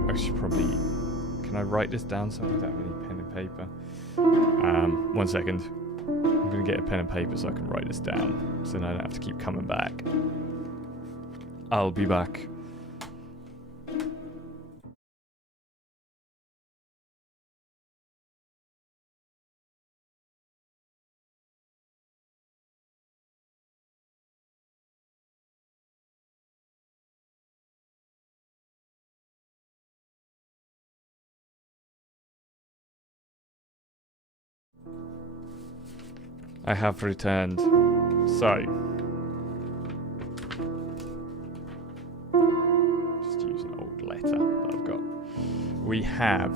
I should probably... Can I write this down so I don't have any pen and paper? 1 second. I'm going to get a pen and paper so I can write this down. So then I don't have to keep coming back. I'll be back. I have returned. So, just use an old letter that I've got. We have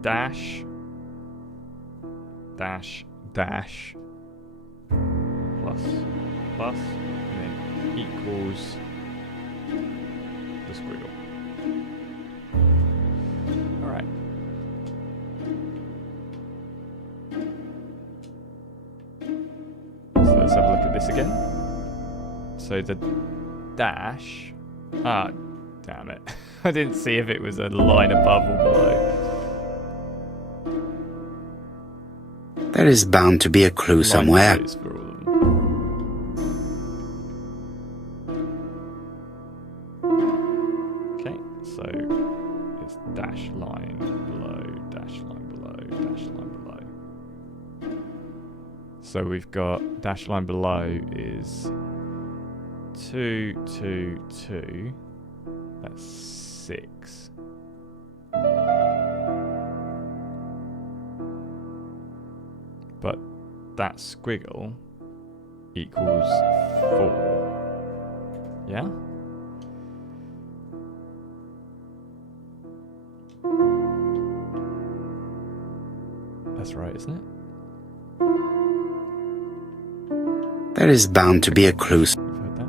dash, dash, dash, plus, plus, and then equals the squiggle. Alright. Let's have a look at this again. So the dash... Ah, damn it. I didn't see if it was a line above or below. There is bound to be a clue somewhere. Line for all of them. Okay, so it's dash line below, dash line below, dash line below. So we've got dash line below is 2, 2, 2. That's 6. But that squiggle equals 4. Yeah? That's right, isn't it? There is bound to be a clue. We've heard that.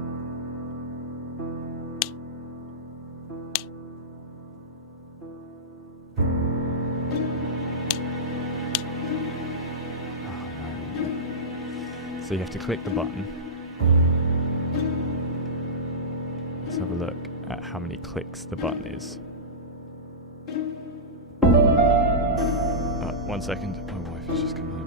Oh, no. So you have to click the button. Let's have a look at how many clicks the button is. 1 second, my wife has just come home.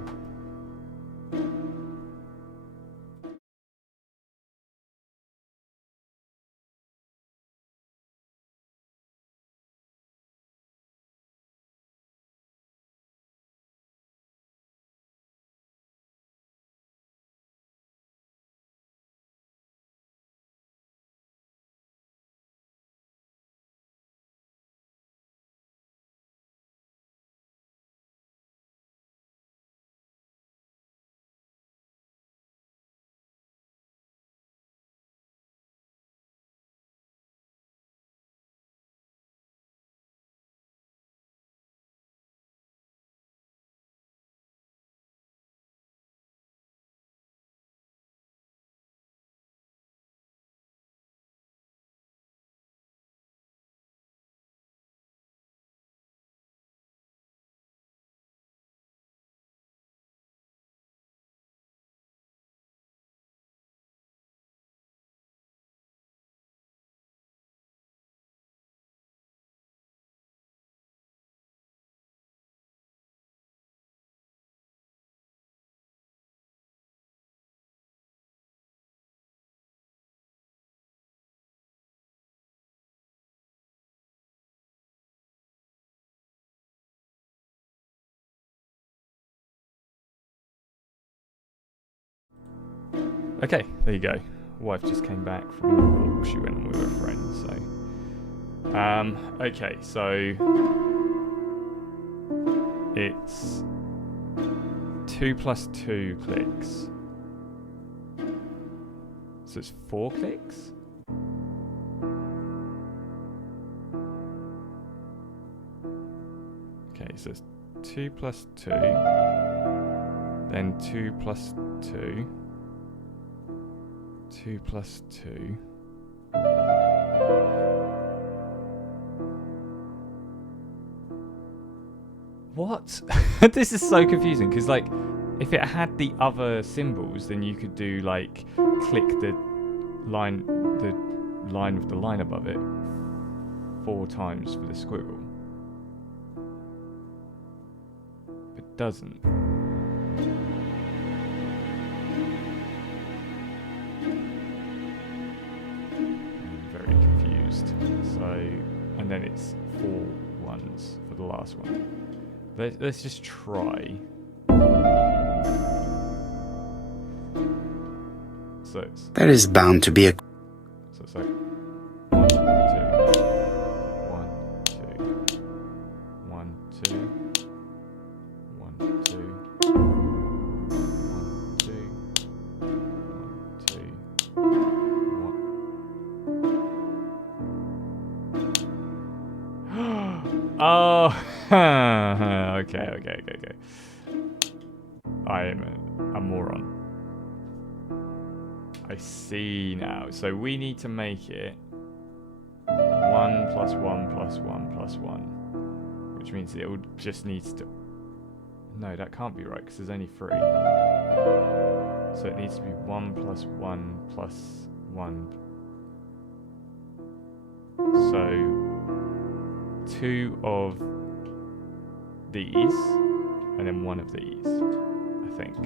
Okay, there you go. Wife just came back from a walk she went on with her friend, so... okay, so... It's... 2 plus 2 clicks. So it's 4 clicks? Okay, so it's 2 plus 2. Then 2 plus 2. 2 plus 2. What? This is so confusing, because, like, if it had the other symbols, then you could do, like, click the line with the line above it 4 times for the squiggle. It doesn't. I'm very confused. So, and then it's 4 ones for the last one. Let's just try. So it's, There is bound to be a... so it's like 1, 2, 1, 2, 1, 2, 1, 2, 1, 2, 1, 2, 1. Oh, okay. I am a moron. I see now. So we need to make it 1 plus 1 plus 1 plus 1. Which means it just needs to... No, that can't be right because there's only 3. So it needs to be 1 plus 1 plus 1. So 2 of these and then 1 of these, I think.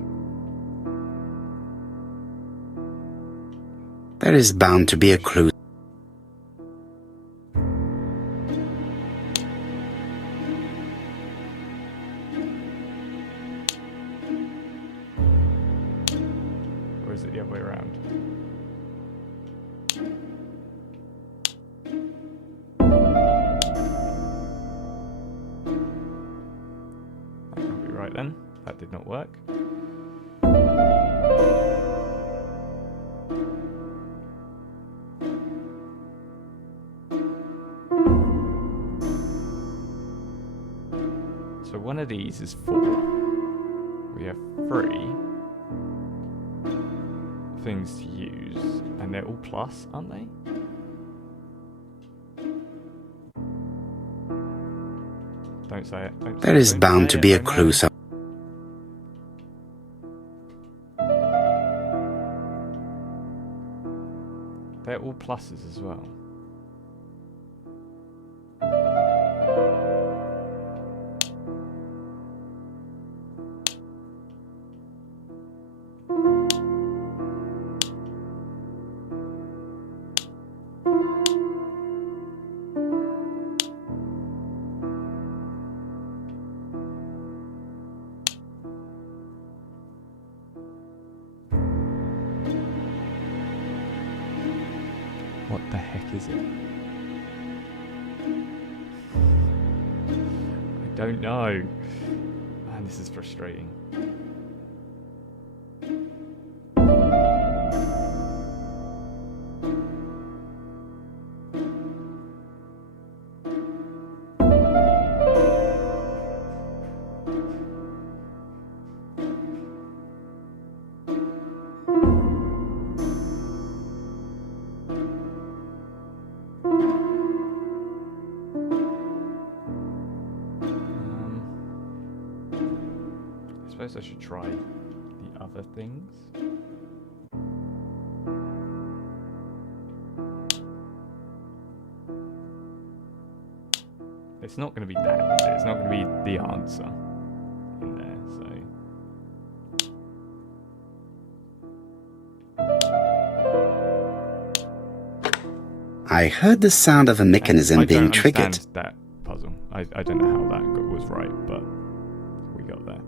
There is bound to be a clue. Or is it the other way around? That can't be right then. That did not work. So one of these is 4. We have 3 things to use, and they're all plus, aren't they? Don't say it. Don't say There it, is don't bound say to it, be I a clue. know. They're all pluses as well. What the heck is it? I don't know. Man, this is frustrating. I suppose I should try the other things. It's not going to be that, is it? It's not going to be the answer in there, so... I heard the sound of a mechanism being triggered. I don't understand that puzzle. I don't know how that was right, but we got there.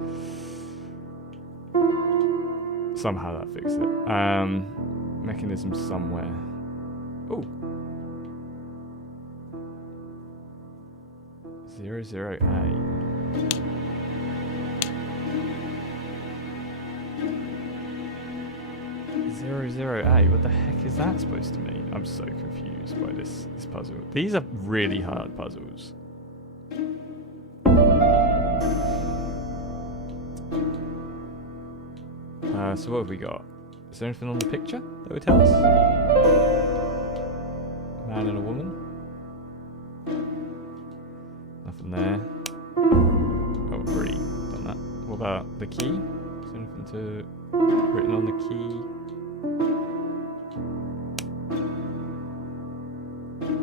Somehow that fixed it. Mechanism somewhere. Oh. 00A. 00A. What the heck is that supposed to mean? I'm so confused by this puzzle. These are really hard puzzles. So what have we got? Is there anything on the picture that would tell us? A man and a woman? Nothing there. Oh, pretty. Done that. What about the key? Is there anything written on the key?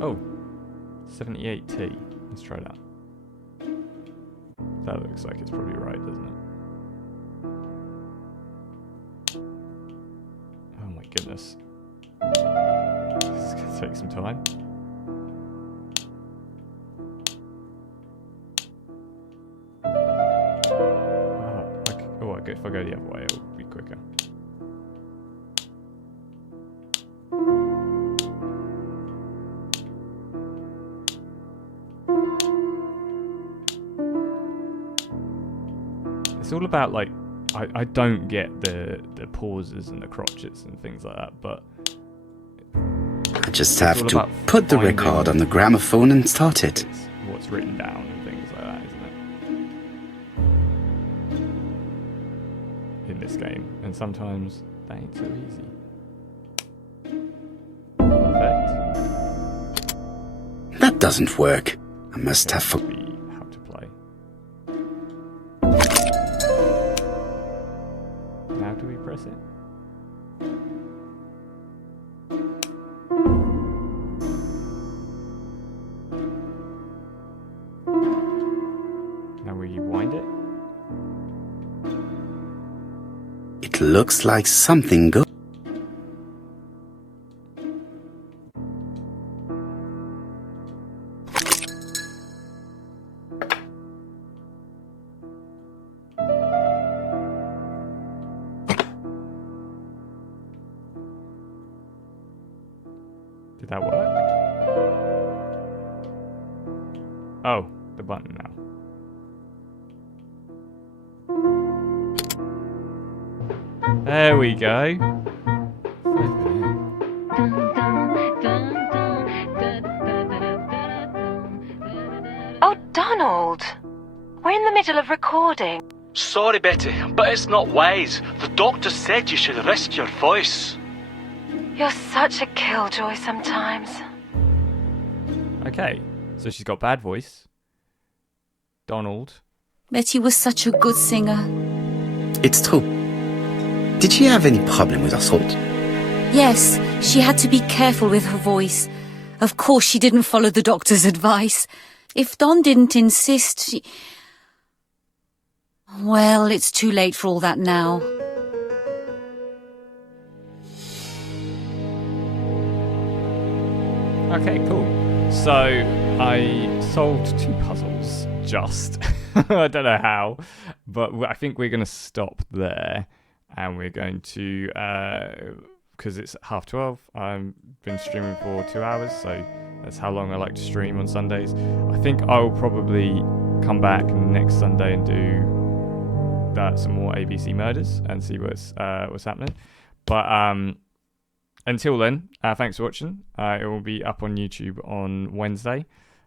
Oh, 78T. Let's try that. That looks like it's probably right, doesn't it? Oh my goodness. This is going to take some time. If I go the other way, it'll be quicker. It's all about, like, I don't get the pauses and the crotchets and things like that, but I just have to put the record on the gramophone and start it. What's written down and things like that, isn't it? In this game, and sometimes that ain't so easy. Perfect. That doesn't work. I must have How to play. Now do we press it? Now we wind it. It looks like something good. Did that work? Oh, the button now. There we go. Oh, Donald! We're in the middle of recording. Sorry, Betty, but it's not wise. The doctor said you should rest your voice. You're such a killjoy sometimes. Okay, so she's got bad voice. Donald. Betty was such a good singer. It's true. Did she have any problem with her throat? Yes, she had to be careful with her voice. Of course she didn't follow the doctor's advice. If Don didn't insist, she... Well, it's too late for all that now. Okay, cool. So I solved 2 puzzles, just. I don't know how, but I think we're going to stop there, and we're going to, because it's 12:30, I've been streaming for 2 hours, so that's how long I like to stream on Sundays. I think I'll probably come back next Sunday and do some more ABC murders and see what's happening. But until then, thanks for watching. It will be up on YouTube on Wednesday.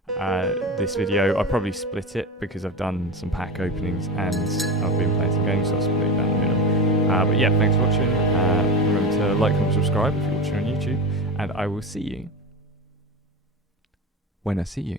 This video, I'll probably split it because I've done some pack openings and I've been playing some games, so I'll split it down the middle. But yeah, thanks for watching. Remember to like, comment, subscribe if you're watching on YouTube, and I will see you when I see you.